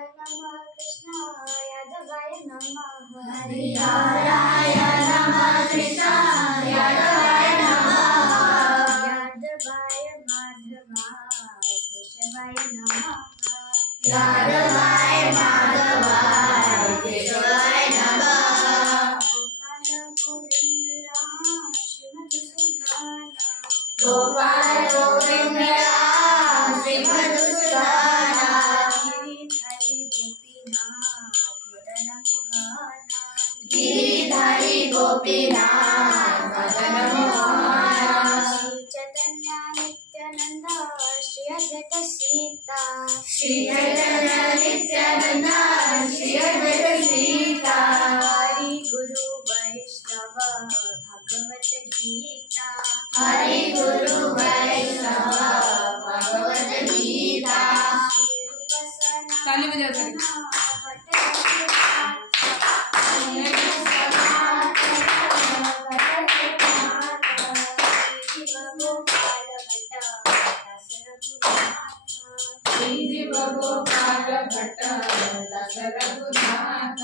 नमः कृष्णाय यादवाय नमः हरिहराय नमः कृष्णाय यादवाय नमः यादवाय माधवाय केशवाय नमः यादवाय माधवाय केशवाय नमः गोपाल गोविंद राम श्रीमधुसूदन गिरिधारी गोपीनाथ मदन मोहन श्री चैतन्य नित्यानंद श्री अद्वैत सीता श्री चैतन्य नित्यानंद श्री अद्वैत सीता हरि गुरु वैष्णव भगवत गीता हरि गुरु वैष्णव भगवत गीता ताली बजाओ ताली। श्री गोपाल भट्ट दास रघुनाथ